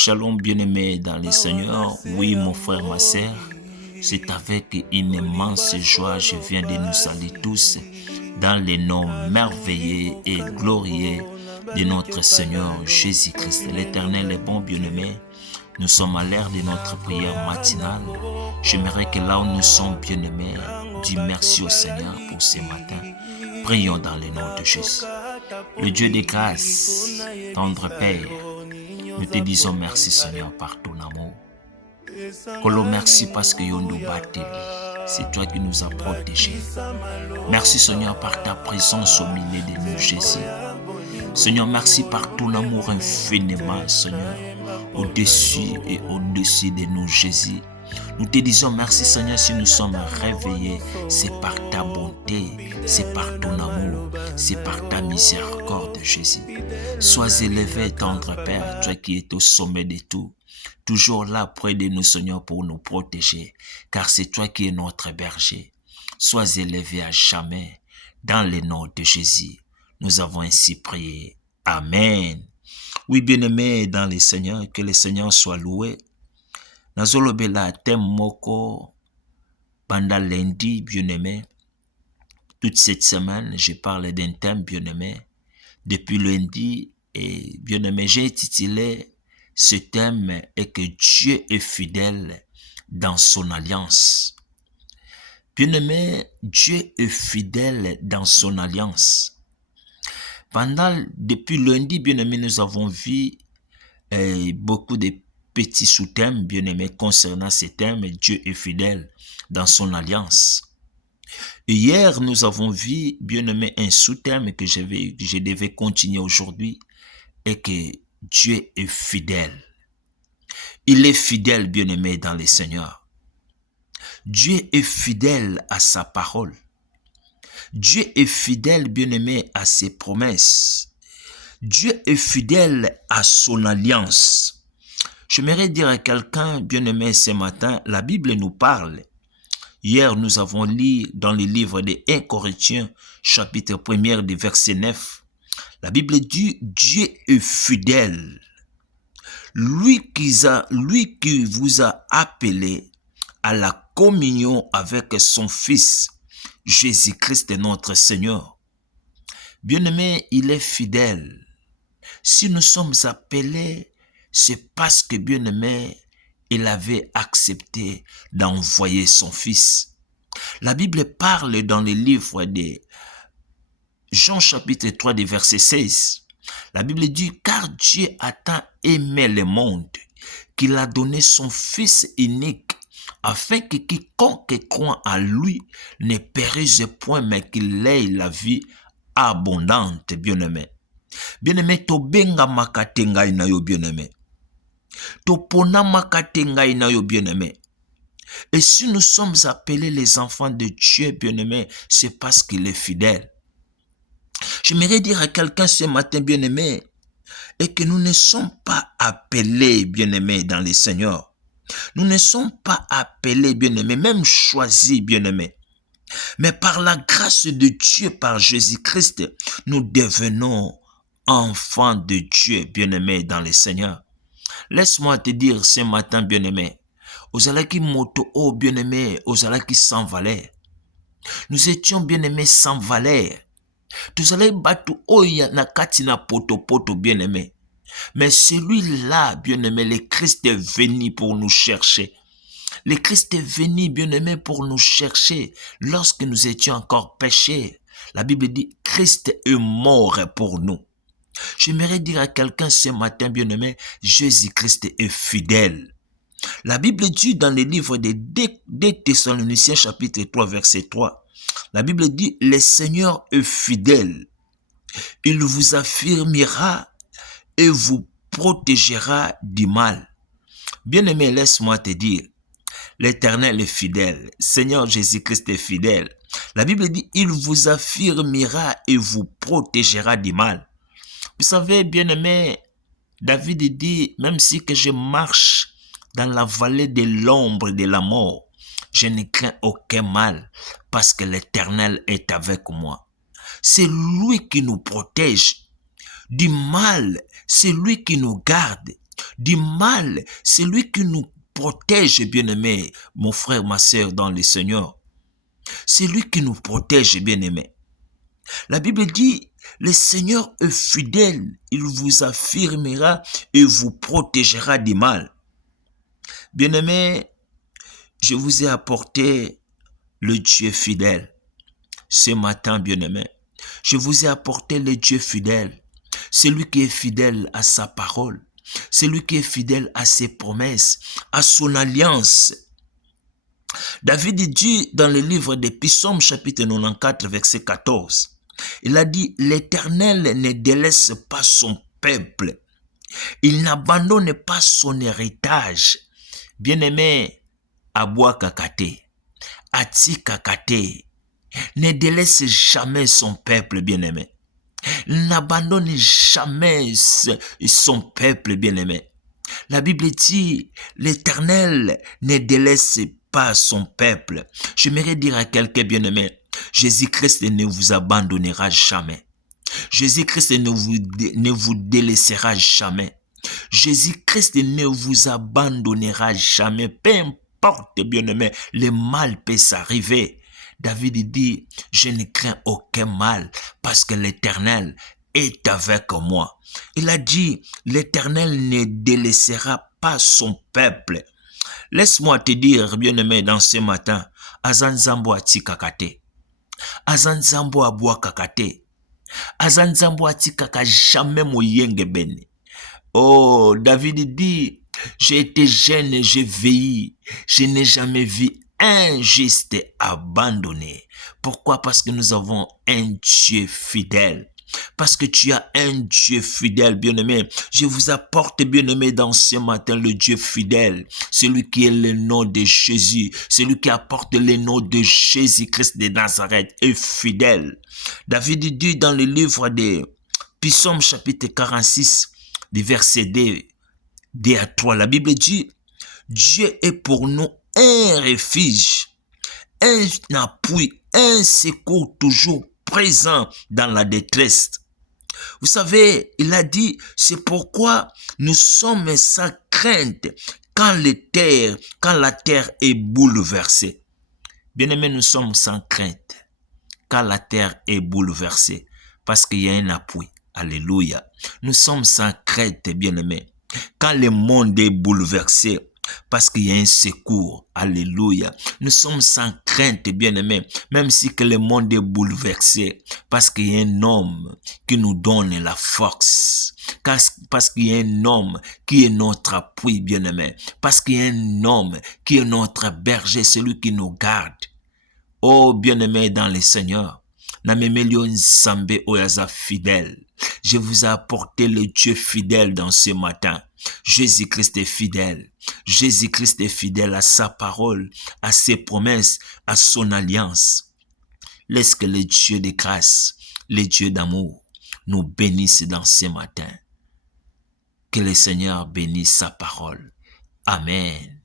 Shalom bien-aimé dans le Seigneur. Oui, mon frère, ma sœur, c'est avec une immense joie je viens de nous saluer tous dans le nom merveilleux et glorieux de notre Seigneur Jésus-Christ. L'Éternel est bon, bien-aimé. Nous sommes à l'heure de notre prière matinale. J'aimerais que là où nous sommes, bien-aimés, dis merci au Seigneur pour ce matin. Prions dans le nom de Jésus. Le Dieu des grâces, tendre Père, nous te disons merci Seigneur par ton amour. Kolo merci parce que Yondo Bateli, c'est toi qui nous as protégés. Merci Seigneur par ta présence au milieu de nous Jésus. Seigneur, merci par ton amour infiniment Seigneur, au-dessus et au-dessus de nous Jésus. Nous te disons merci Seigneur si nous sommes réveillés, c'est par ta bonté, c'est par ton amour, c'est par ta miséricorde Jésus. Sois élevé tendre Père, toi qui es au sommet de tout, toujours là près de nous Seigneur pour nous protéger, car c'est toi qui es notre berger. Sois élevé à jamais, dans le nom de Jésus. Nous avons ainsi prié. Amen. Oui, bien-aimés dans le Seigneur, que le Seigneur soit loué. Nazolobela thème moko pendant lundi, bien-aimé. Toute cette semaine, je parle d'un thème, bien-aimé. Depuis lundi, et bien-aimé, j'ai intitulé ce thème est que Dieu est fidèle dans son alliance. Bien-aimé, Dieu est fidèle dans son alliance. Depuis lundi, bien-aimé, nous avons vu beaucoup de petits sous-thèmes, bien-aimés, concernant ce thème, Dieu est fidèle dans son alliance. Et hier, nous avons vu, bien-aimé, un sous-thème que je devais continuer aujourd'hui, et que Dieu est fidèle. Il est fidèle, bien-aimé, dans le Seigneur. Dieu est fidèle à sa parole. Dieu est fidèle, bien-aimé, à ses promesses. Dieu est fidèle à son alliance. J'aimerais dire à quelqu'un, bien-aimé, ce matin, la Bible nous parle. Hier, nous avons lu dans le livre de 1 Corinthiens, chapitre 1er, du verset 9. La Bible dit, Dieu est fidèle. Lui qui vous a appelé à la communion avec son Fils, Jésus-Christ notre Seigneur. Bien-aimé, il est fidèle. Si nous sommes appelés, c'est parce que, bien-aimé, il avait accepté d'envoyer son Fils. La Bible parle dans le livre de Jean chapitre 3, verset 16. La Bible dit, car Dieu a tant aimé le monde qu'il a donné son Fils unique, afin que quiconque croit en lui ne périsse point, mais qu'il ait la vie abondante, bien-aimé. Bien-aimé, to benga makatenga inayo, bien-aimé. To pona makatenga inayo, bien-aimé. Et si nous sommes appelés les enfants de Dieu, bien-aimé, c'est parce qu'il est fidèle. J'aimerais dire à quelqu'un ce matin, bien-aimé, et que nous ne sommes pas appelés, bien-aimés, dans le Seigneur. Nous ne sommes pas appelés, bien-aimés, même choisis, bien-aimés. Mais par la grâce de Dieu, par Jésus-Christ, nous devenons enfants de Dieu, bien-aimés, dans le Seigneur. Laisse-moi te dire ce matin, bien-aimé, ozalaki moto, oh bien-aimé, ozalaki sans valeur. Nous étions, bien-aimés, sans valeur. Tous allez battre oya na katina poto bien-aimé. Mais celui-là, bien-aimé, le Christ est venu pour nous chercher. Le Christ est venu, bien-aimé, pour nous chercher lorsque nous étions encore péchés. La Bible dit, Christ est mort pour nous. J'aimerais dire à quelqu'un ce matin, bien-aimé, Jésus-Christ est fidèle. La Bible dit dans le livre de 2 Thessaloniciens chapitre 3, verset 3, la Bible dit, le Seigneur est fidèle. Il vous affirmera et vous protégera du mal. Bien-aimé, laisse-moi te dire, l'Éternel est fidèle. Seigneur Jésus-Christ est fidèle. La Bible dit, il vous affirmera et vous protégera du mal. Vous savez, bien-aimé, David dit, même si que je marche dans la vallée de l'ombre de la mort, je ne crains aucun mal, parce que l'Éternel est avec moi. C'est lui qui nous protège du mal, c'est lui qui nous garde. du mal. C'est lui qui nous protège, bien-aimé, mon frère, ma sœur, dans le Seigneur. C'est lui qui nous protège, bien-aimé. La Bible dit, le Seigneur est fidèle, il vous affirmera et vous protégera du mal. Bien-aimé, je vous ai apporté le Dieu fidèle. Ce matin, bien-aimé, je vous ai apporté le Dieu fidèle. Celui qui est fidèle à sa parole. Celui qui est fidèle à ses promesses, à son alliance. David dit dans le livre des Psaumes, chapitre 94, verset 14, il a dit, l'Éternel ne délaisse pas son peuple. Il n'abandonne pas son héritage. Bien-aimé, Aboua Kakate, Ati Kakate, ne délaisse jamais son peuple, bien-aimé. Il n'abandonne jamais son peuple, bien-aimé. La Bible dit, l'Éternel ne délaisse pas son peuple. J'aimerais dire à quelqu'un, bien-aimé, Jésus-Christ ne vous abandonnera jamais. Jésus-Christ ne vous délaissera jamais. Jésus-Christ ne vous abandonnera jamais. Peu importe, bien-aimé, le mal peut s'arriver. David dit, je ne crains aucun mal parce que l'Éternel est avec moi. Il a dit, l'Éternel ne délaissera pas son peuple. Laisse-moi te dire, bien-aimé, dans ce matin, Azanzambo ati kakate. Azanzambo aboua kakate. Azanzambo ati kaka jamais moyenge bene. Oh, David dit, j'ai été jeune et j'ai vieilli. Je n'ai jamais vu un juste abandonné. Pourquoi? Parce que nous avons un Dieu fidèle. Parce que tu as un Dieu fidèle, bien-aimé. Je vous apporte, bien-aimé, dans ce matin, le Dieu fidèle. Celui qui est le nom de Jésus. Celui qui apporte le nom de Jésus-Christ de Nazareth est fidèle. David dit dans le livre des Psaumes, chapitre 46, du verset 2 à 3, la Bible dit, Dieu est pour nous un refuge, un appui, un secours toujours présent dans la détresse. Vous savez, il a dit, c'est pourquoi nous sommes sans crainte quand la terre est bouleversée. Bien-aimés, nous sommes sans crainte quand la terre est bouleversée parce qu'il y a un appui. Alléluia. Nous sommes sans crainte, bien-aimés, quand le monde est bouleversé, parce qu'il y a un secours. Alléluia. Nous sommes sans crainte, bien-aimés, même si que le monde est bouleversé, parce qu'il y a un homme qui nous donne la force. Parce qu'il y a un homme qui est notre appui, bien-aimés. Parce qu'il y a un homme qui est notre berger, celui qui nous garde. Oh, bien-aimés dans le Seigneur, Namemelio Nzambe Oyaza fidèle. Je vous ai apporté le Dieu fidèle dans ce matin. Jésus-Christ est fidèle. Jésus-Christ est fidèle à sa parole, à ses promesses, à son alliance. Laisse que le Dieu de grâce, le Dieu d'amour, nous bénisse dans ce matin. Que le Seigneur bénisse sa parole. Amen.